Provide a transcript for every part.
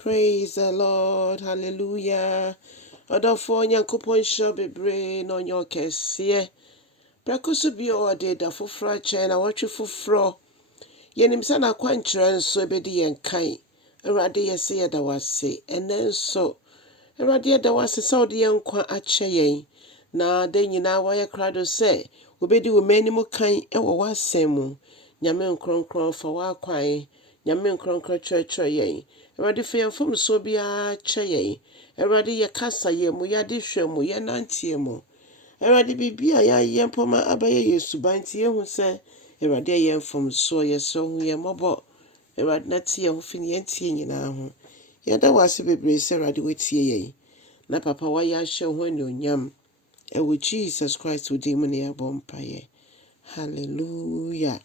Praise the Lord. Hallelujah. Odofo nyankopon sho bebre no nyo kese. Prekoso bi o de da foforo che na watwe foforo. Yenim sa na kwankyerɛ nso ebedi yen kan. Awurade yese ye da wase. Enenso Awurade ye da wase sa ode yen kwa akyɛ yen. Na de nyina wo ye krado se obedi wo mani mu kan e wo wasɛm mu. Nyame nkronkron fa wa kwan. Nyame nkronkron kyerɛkyerɛ yen. Awurade fe yen fom so bia kyɛ yen. Awurade ye kasa ye mu ya de hwɛ mu ye nantie mu. Awurade bibia ya yen poma abaye Yesu bantie hu se Awurade ye fom so ye so hu ye mobo. Awurade na tie hu fi ne tie nyina ho. Ye da wase bebre se Awurade wetie yen. Na papa wa ya hye ho ne onyam. Ewo Jesus Christ udi mu ne ya bompaye. Hallelujah.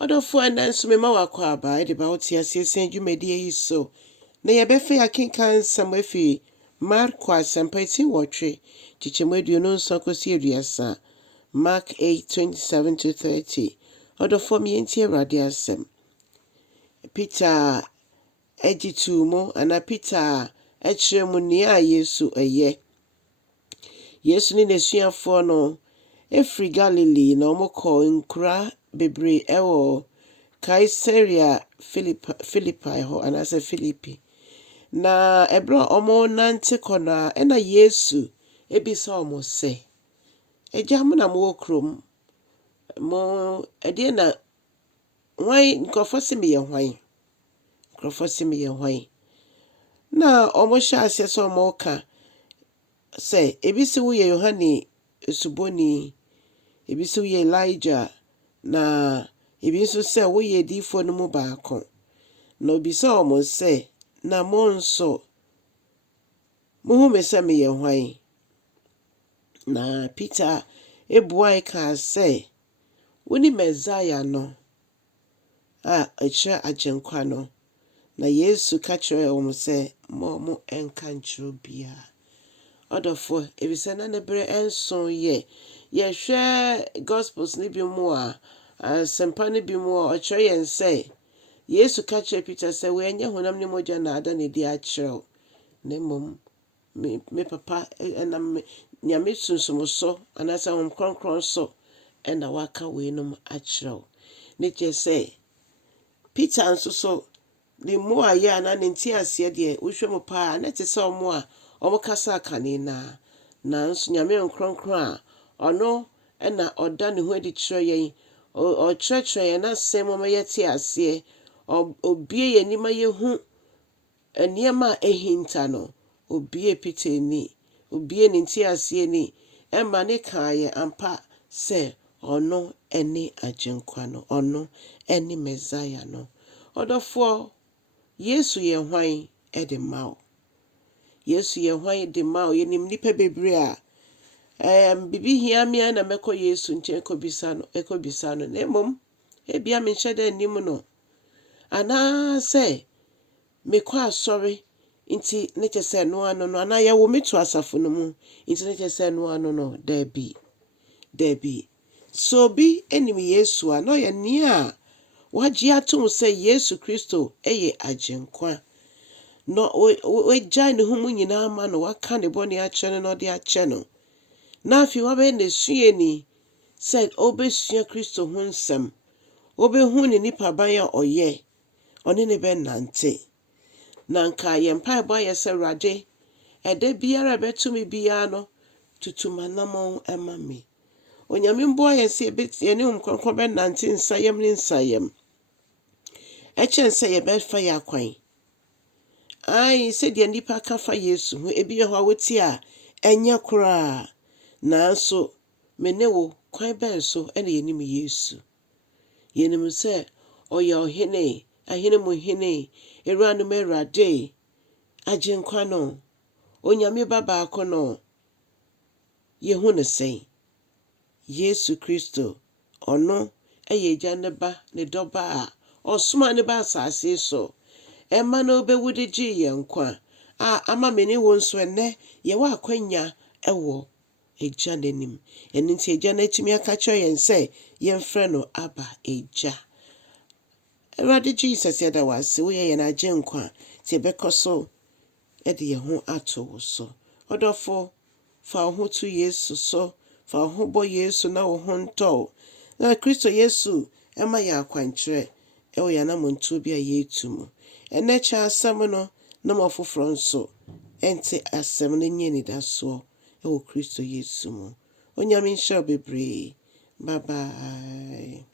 Odofo ananso me ma wakwa aba de ba wote asiesie dwumadi yi so. Na ye befe akenkan samwefi Marko asampati wotwe chichemadu no nso kosi aduasa. Mark 8:27-30. Odofo me enti Awurade asem. Peter ejitu mo ana Peter ekyere mu ne a Yesu eye. Yesu ni nesuafo no efri Galilee na omokọ nkura bebre ewo Caesarea Philippi ho anase Philippi. Na ebro omo nante kona ena Yesu ebisa omo se eja mo na mo krom mo ede na hwan nkofo se me ye hwan nkofo se me ye hwan na omo sha ase so omo ka se ebisi wo ye Yohane Esuboni ebisi wo ye Elijah na ebi nso se wo ye difo no mu baako na obisa omo se na mo nso muhu me se me ye hwan na Peter ebuai ka se woni Messiah no eche agenkwa no na Yesu ka kire omo se mo enka nkyiro bia odofo ebisa na ne bere enso ye hwe gospels ni bi mu a sempa ni bi mu o kire yen se Yesu ka kire Peter se we enye honam ni moja na ada ne di a kire na mom me papa na nyame sunsumo so anasa hom kronkron so ena waka we num a kire ne je se Peter nso so ne mu a ye na ne nti ase de wo hwe mo pa na te se omo a omo kasa kanina na nso nyame nkronkron a ono ena oda ne ho adi kire yen o kire yen na sem mo ye te ase obie ye nima ye hu eniema ehinta no obie Peter ni obie ne nti ase ni ema ne kaaye ampa se ono eni agenkwa no ono eni Messiah no odofo Yesu ye hwan de mawo Yesu ye hwan de mawo yenim nipa bebre a bibi hia me na mekọ Yesu nche ekobisa no na mom ebia me nche da nim no ana se mekọ asori nti ne chese no ano no ana ye wo metu asafo no mu nti ne chese no ano no debi so bi enim Yesu a no ye ni a wagye atum se Yesu Kristo eye agenkwa no we jai ne humu nyina ma no waka ne boni a kye no de a kye no na afi wa be ne sue ni said obesua Kristo ho nsem obehu ne nipa ban a oye one ne be nante na nka ye mpa ebo ye se Awurade ede biara betumi bia no tutumanamo emame onyame mbo ye se ebeti ne humkronkron be nante nsayem ne nsayem echen se ye be fa ya kwan ai se de nipa ka fa Yesu ho ebi ho awoti a enya kura na so menewo kwan ben so ene yenim Yesu yenim se oye ohene ahene mo hene eranu merade agenkwa no onyame baba akono yehu ne sen Yesu Kristo ono eye jane ba ne doba a osuma ne ba asase so ema no bewudi ji ye nkwa ama meni wo nso ene ye wa akwanya ewo eja nanim eni nti eja na timi aka kyo yen se ye mfre no aba eja Awurade Jesus yɛda wo ase, woyɛ yɛn agye nkwa ti yɛbɛkɔ so de yɛn ho ato wo so. Ɔdɔfo, fa wo ho to Yesu so, fa wo ho bɔ Yesu na wo ho ntɔ. Na Kristo Yesu ɛma yɛ akwankyerɛ ɛwɔ yɛn anammɔntuo bi a yɛretu mu. Ɛnnɛ kyɛ asɛm no na ma foforɔ nso ɛnte asɛm no nyɛ anidasoɔ ɛwɔ Kristo Yesu mu. Onyame nhyɛ wo bebree. Bye bye.